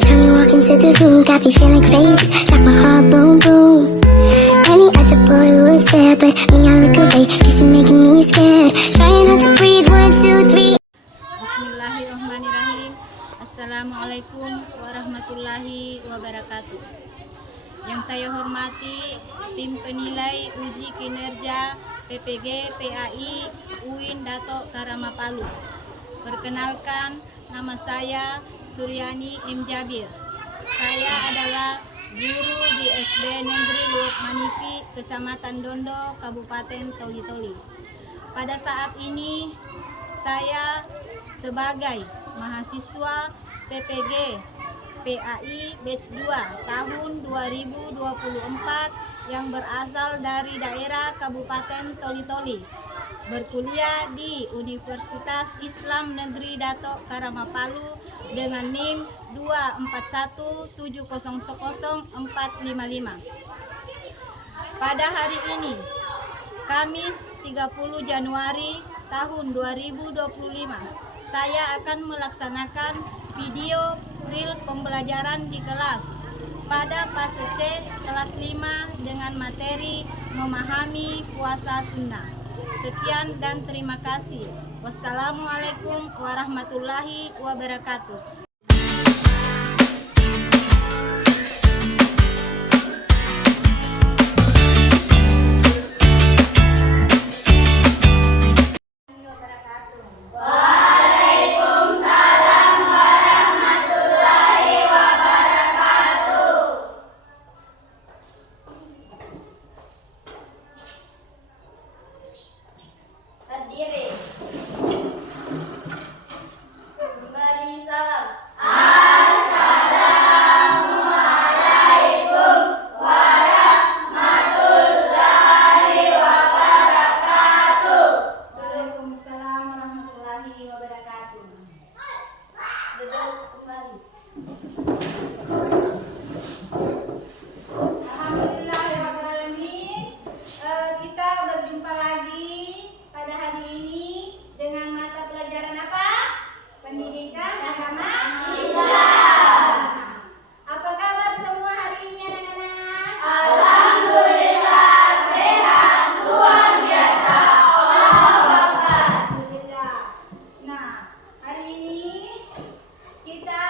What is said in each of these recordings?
time you walk into the room, got me feeling crazy, shock my heart, boom, boom. Any other boy would stare, but me, I look away, cause you're making me scared. Trying not to breathe, 1, 2, 3. Bismillahirrahmanirrahim. Assalamualaikum warahmatullahi wabarakatuh. Yang saya hormati tim penilai uji kinerja PPG PAI UIN Dato Karama Palu. Perkenalkan, nama saya Suryani M. Jabir. Saya adalah guru di SD Negeri Luwuk Manipi, Kecamatan Dondo, Kabupaten Toli-Toli. Pada saat ini saya sebagai mahasiswa PPG PAI Batch 2 tahun 2024 yang berasal dari daerah Kabupaten Toli-Toli, berkuliah di Universitas Islam Negeri Dato Karama Palu dengan NIM 241700455. Pada hari ini, Kamis 30 Januari tahun 2025, saya akan melaksanakan video reel pembelajaran di kelas pada fase C kelas 5 dengan materi memahami puasa sunnah. Sekian dan terima kasih. Wassalamualaikum warahmatullahi wabarakatuh. Berdiri. Kembali salam. Assalamualaikum warahmatullahi wabarakatuh. Waalaikumsalam warahmatullahi wabarakatuh. Duduk kembali. Alhamdulillahirrahmanirrahim. Kita berjumpa lagi pada hari ini dengan mata pelajaran apa? Pendidikan agama Islam. Apa kabar semua hari ini anak-anak? Alhamdulillah sehat luar biasa. Allahu Akbar. Alhamdulillah. Nah, hari ini kita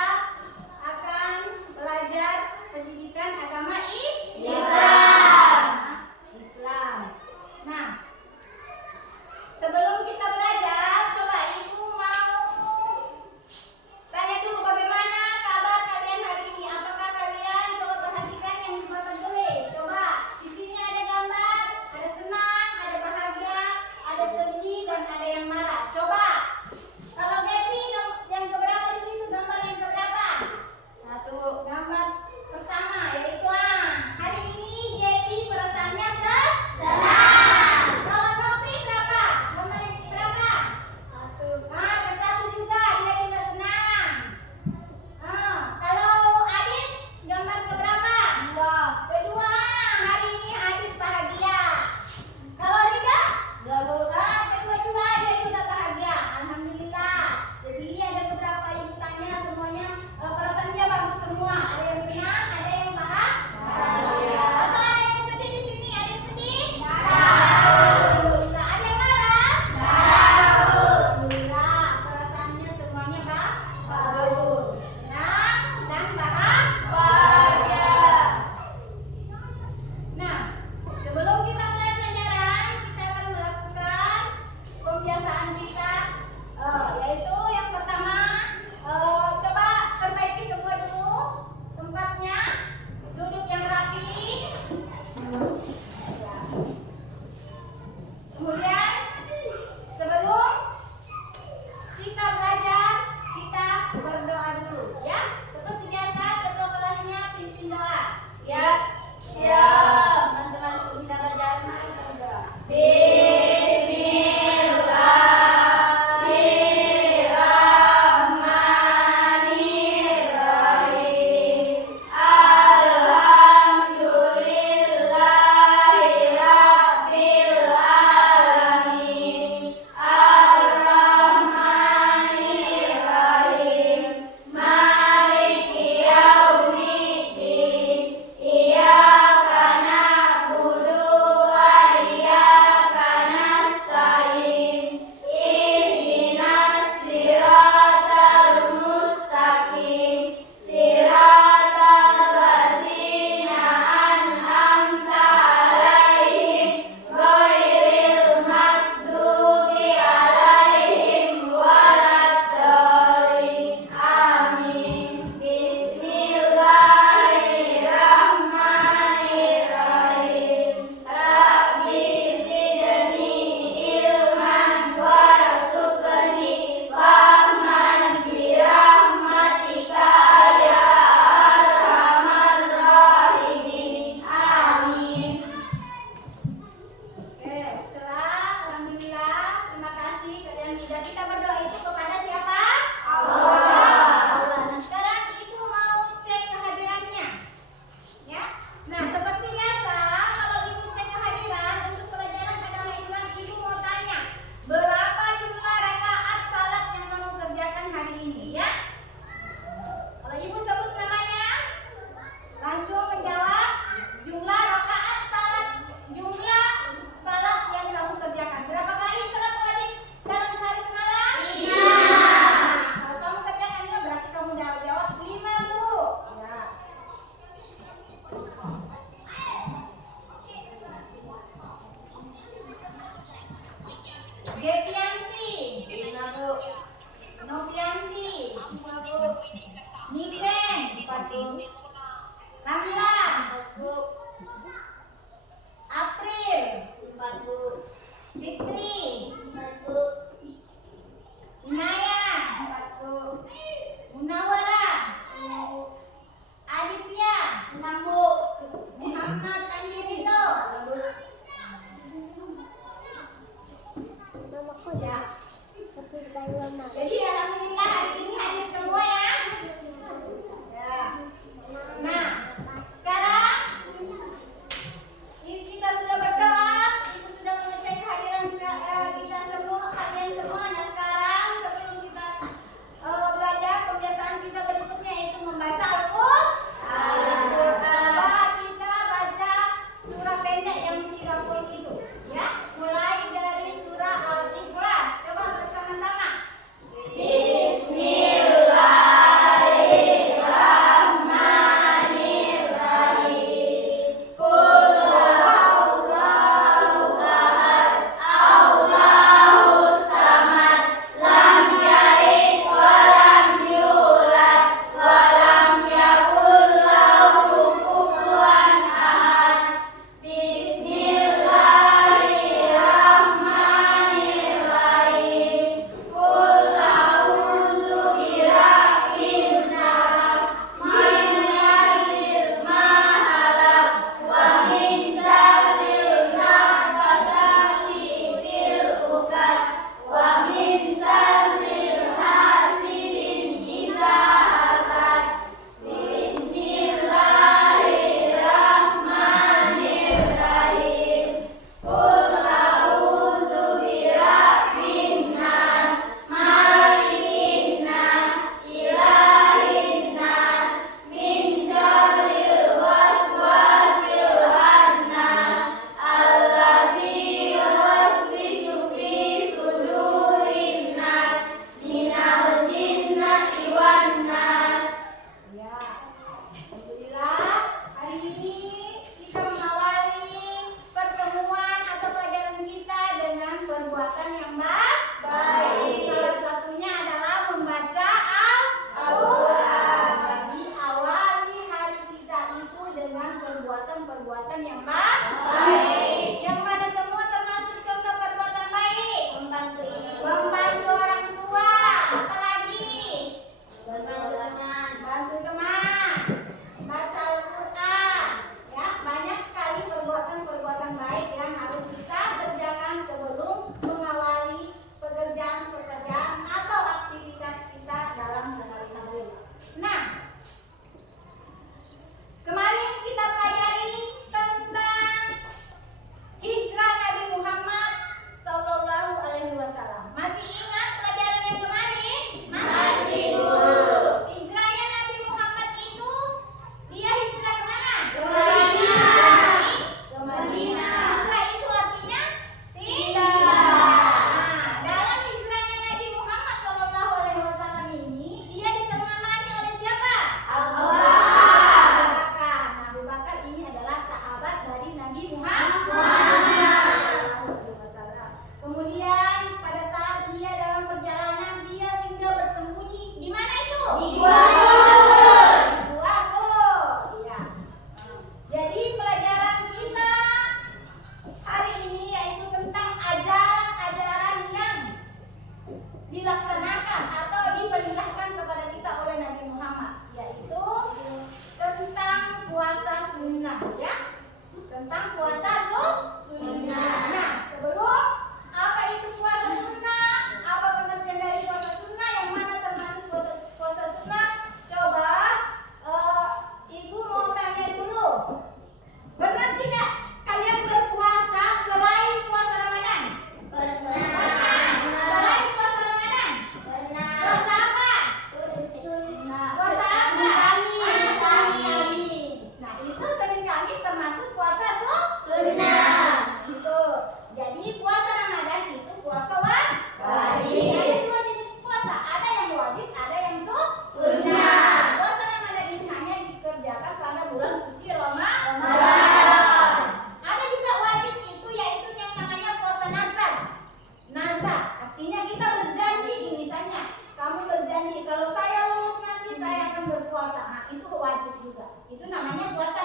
berpuasa. Nah, itu wajib juga. Itu namanya puasa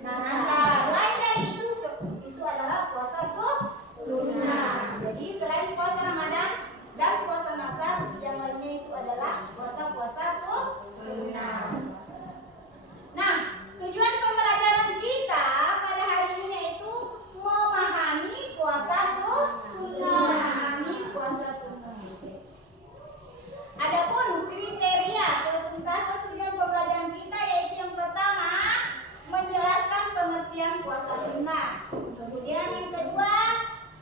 nasar. Selain dari itu adalah puasa sunnah. Jadi selain puasa Ramadan dan puasa nasar, yang lainnya itu adalah puasa-puasa sunnah. Nah, tujuan pembelajaran kita pada hari ini yaitu memahami puasa sunnah. Adapun kriteria tuntasan tujuan pembelajaran kita yaitu yang pertama menjelaskan pengertian puasa sunnah. Kemudian yang kedua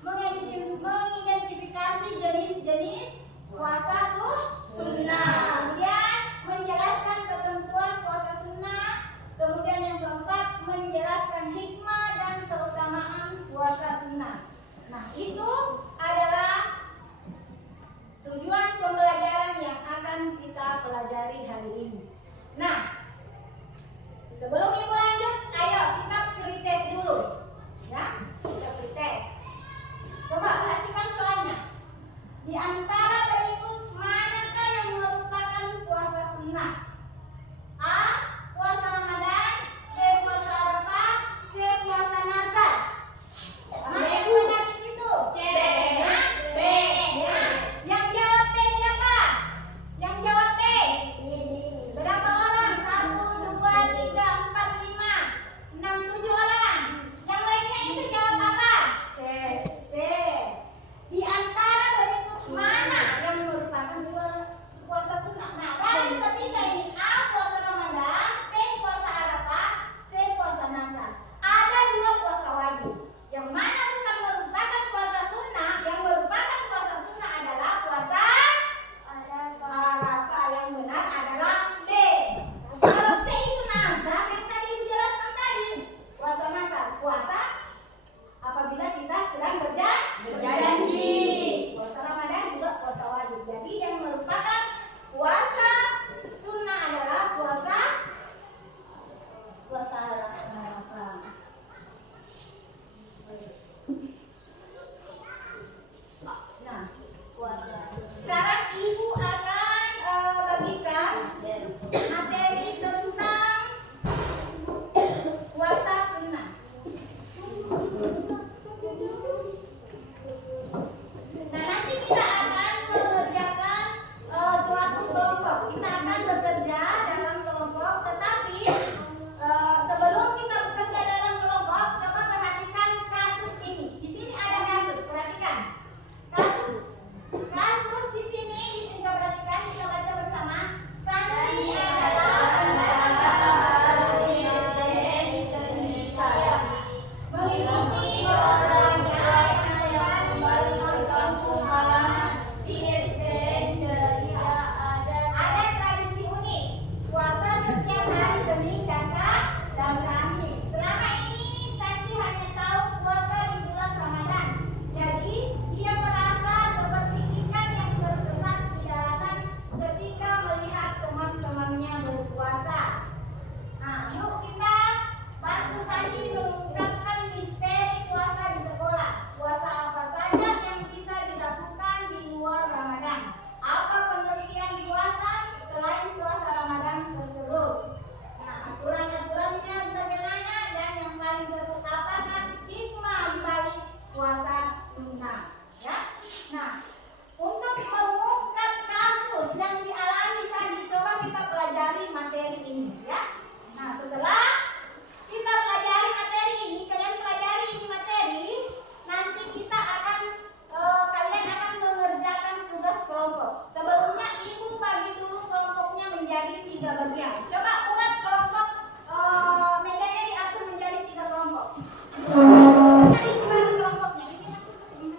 mengidentifikasi jenis-jenis puasa sunnah. Kemudian menjelaskan ketentuan puasa sunnah. Kemudian yang keempat menjelaskan hikmah dan keutamaan puasa sunnah. Nah, itu adalah tujuan pembelajaran yang akan kita pelajari hari ini. Nah, sebelum ibu lanjut, ayo kita pretest dulu, ya. Kita pretest. Coba perhatikan soalnya. Di antara berikut manakah yang merupakan puasa sunnah? A. Puasa Ramadan. B. Puasa Arafah. C. Puasa Nazar. Mana yang benar di situ? C. B. Yang jawab B siapa? Yang jawab B. Berapa orang? 1, 2, 3, 4, 5, 6, 7 orang. Yang lainnya itu jawab apa? C. Di antara berikut mana yang merupakan puasa sunnah? Nah, dari ketiga ini A. Puasa Ramadan, B. Puasa Arafah, C. Puasa Nazar. Ada 2 puasa wajib. Yang mana bukan merupakan puasa sunnah? Yang merupakan puasa sunnah adalah puasa Arafah. Yang benar adalah B. Kalau C itu nazar, yang tadi dijelaskan tadi. Puasa nazar, puasa apabila kita sedang berjanji. Puasa Ramadan juga puasa wajib. Jadi yang merupakan puasa sunnah adalah puasa Arafah. Nah, sekarang ibu akan bagikan materi tentang puasa sunnah. Nah, nanti kita akan mengerjakan suatu kelompok. Kita akan bekerja dalam kelompok, tetapi sebelum kita bekerja dalam kelompok, coba perhatikan kasus ini. Di sini ada kasus, perhatikan. Kasus di sini coba perhatikan, kita baca bersama. Santi adalah mengikuti orangnya yang kembali ke kampung halaman di SD ceria. Ada tradisi unik, puasa setiap hari Senin dan Kamis. Selama ini Santi hanya tahu puasa di bulan Ramadan. Jadi dia merasa seperti ikan yang tersesat di daratan ketika melihat teman-temannya berpuasa. Nah, yuk kita bantu Santi mengungkapkan misteri puasa di sekolah. Puasa apa saja yang bisa dilakukan di luar Ramadan? Apa pengertian puasa selain puasa Ramadan tersebut? Nah, aturan-aturannya bagaimana? Dan yang paling seru, apakah hikmah di balik puasa sunnah? Ya. Nah, untuk mengungkap kasus yang dialami Santi, coba kita pelajari materi ini, ya. Nah, setelah kita pelajari materi ini, kalian pelajari ini materi, nanti kita akan kalian akan mengerjakan tugas kelompok. Sebelumnya ibu bagi dulu kelompoknya menjadi 3 bagian. Coba buat kelompok, mejanya diatur menjadi 3 kelompok. Tadi ibu bagi kelompoknya. Ini masuk ke sini.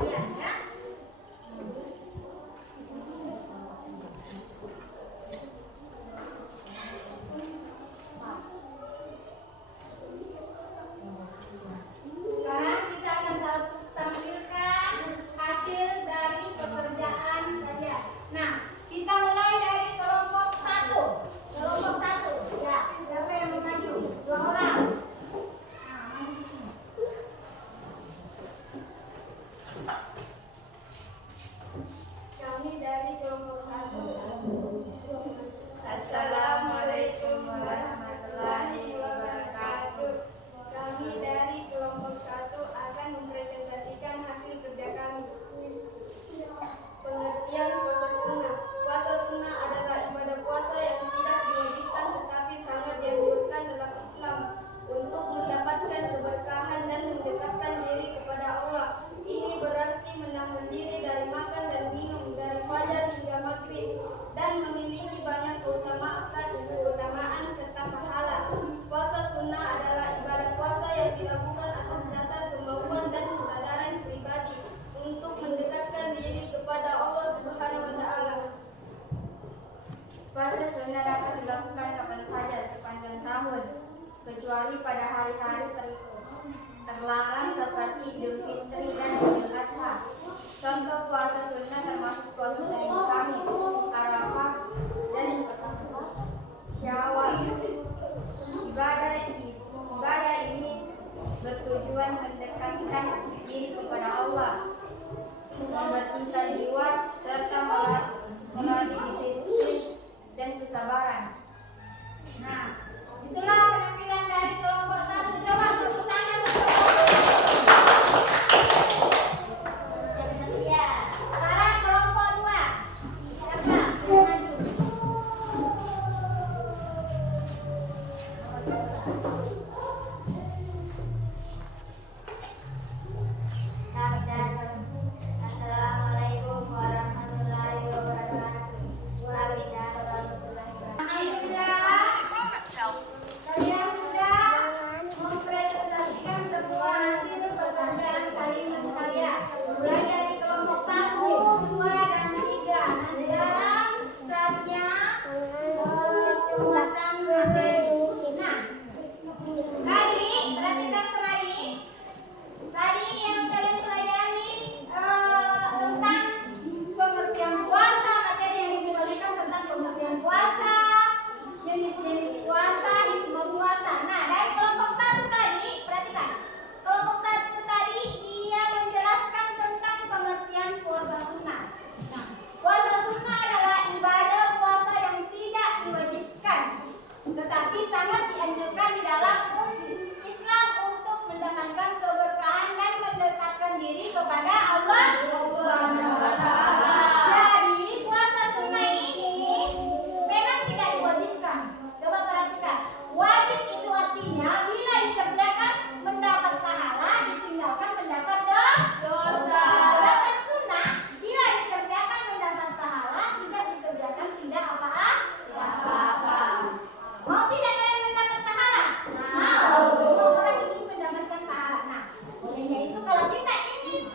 kalian ya. Sekarang kita akan tampilkan hasil dari pekerjaan kalian. Nah, kita mulai dari kelompok 1. Kelompok 1. Ya, siapa yang mau maju? 2 orang. Nah, maju di sini. Kami dari kelompok 1. Assalamualaikum warahmatullahi wabarakatuh. Kami dari kelompok 1 akan mempresentasikan hasil kerja kami. Pengertian puasa sunnah. Puasa sunnah adalah ibadah puasa yang tidak diwajibkan tetapi sangat dianjurkan dalam Islam untuk mendapatkan keberkahan dan mendekatkan diri kepada Allah. Ini berarti menahan diri dari makan dan minum dari fajar hingga maghrib dan memiliki banyak keutamaan serta pahala. Puasa sunnah adalah ibadah puasa yang dilakukan atas dasar kemauan dan kesadaran pribadi untuk mendekatkan diri kepada Allah Subhanahu wa taala. Puasa sunnah dapat dilakukan kapan saja sepanjang tahun, kecuali pada hari-hari terlarang seperti Idul Fitri dan Idul Adha. Contoh puasa sunnah termasuk puasa Senin Kamis, Arafah, dan Syawal. Ibadah ini bertujuan mendekatkan diri kepada Allah, membersihkan jiwa, serta melatih disiplin dan kesabaran. Nah, itulah penampilan dari kelompok 1. Coba tepuk tangan untuk sekarang kelompok 2. Siapa yang maju? Assalamualaikum warahmatullahi wabarakatuh. Kalian sudah mempresentasikan sebuah hasil pekerjaan kalian. Mulai dari kelompok 1, 2, dan 3. Nah, sekarang saatnya pembuatan materi. Nah, tadi perhatikan kembali. Tadi yang kalian pelajari tentang pengertian puasa, materi yang dibagikan tentang pengertian puasa, jenis-jenis puasa, hikmah puasa. Nah, dari kelompok 1 tadi, perhatikan. Kelompok 1 itu tadi dia menjelaskan tentang pengertian puasa sunnah. Nah, puasa sunnah adalah ibadah puasa yang tidak diwajibkan, tetapi sangat dianjurkan di dalam Islam untuk mendapatkan keberkahan dan mendekatkan diri kepada Allah Subhanahu wa taala. Jadi, puasa sunnah ini memang tidak diwajibkan. Coba perhatikan. Wajib itu artinya bila dikerjakan mendapat pahala, ditinggalkan mendapat dosa. Sedangkan sunnah bila dikerjakan mendapat pahala, tidak dikerjakan tidak apa-apa. Mau tidak kalian mendapat pahala? Mau. Semua orang ingin mendapatkan pahala. Nah, olehnya itu kalau kita ingin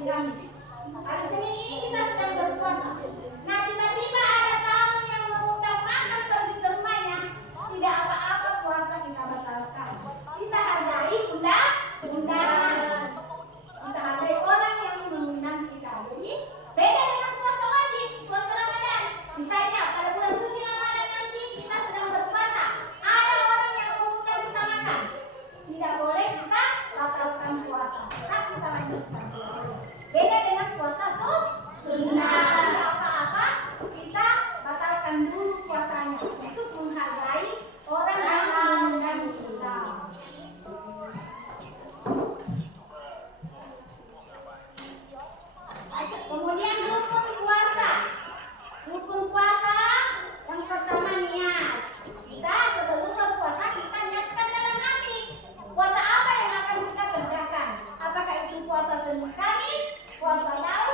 Senin Kamis. Hari Senin ini kita sedang berpuasa. Nah tiba-tiba ada tamu yang mengundang makan pergi ke rumahnya. Tidak apa-apa puasa kita batalkan. Kita hargai undangan. Kita hargai orang yang mengundang kita. Jadi beda dengan puasa wajib, puasa Ramadan. Misalnya pada bulan suci Ramadan nanti kita sedang berpuasa. Ada orang yang mengundang kita makan. Tidak boleh kita batalkan puasa. Tetap kita lanjutkan. Beda dengan puasa sunnah. Tidak apa-apa, kita batalkan dulu puasanya untuk menghargai orang yang mengundang kita. Kemudian rukun puasa. Rukun puasa yang pertama niat. Kita sebelum berpuasa kita niatkan dalam hati. Puasa apa yang akan kita kerjakan? Apakah itu puasa Senin Kamis, puasa Daud,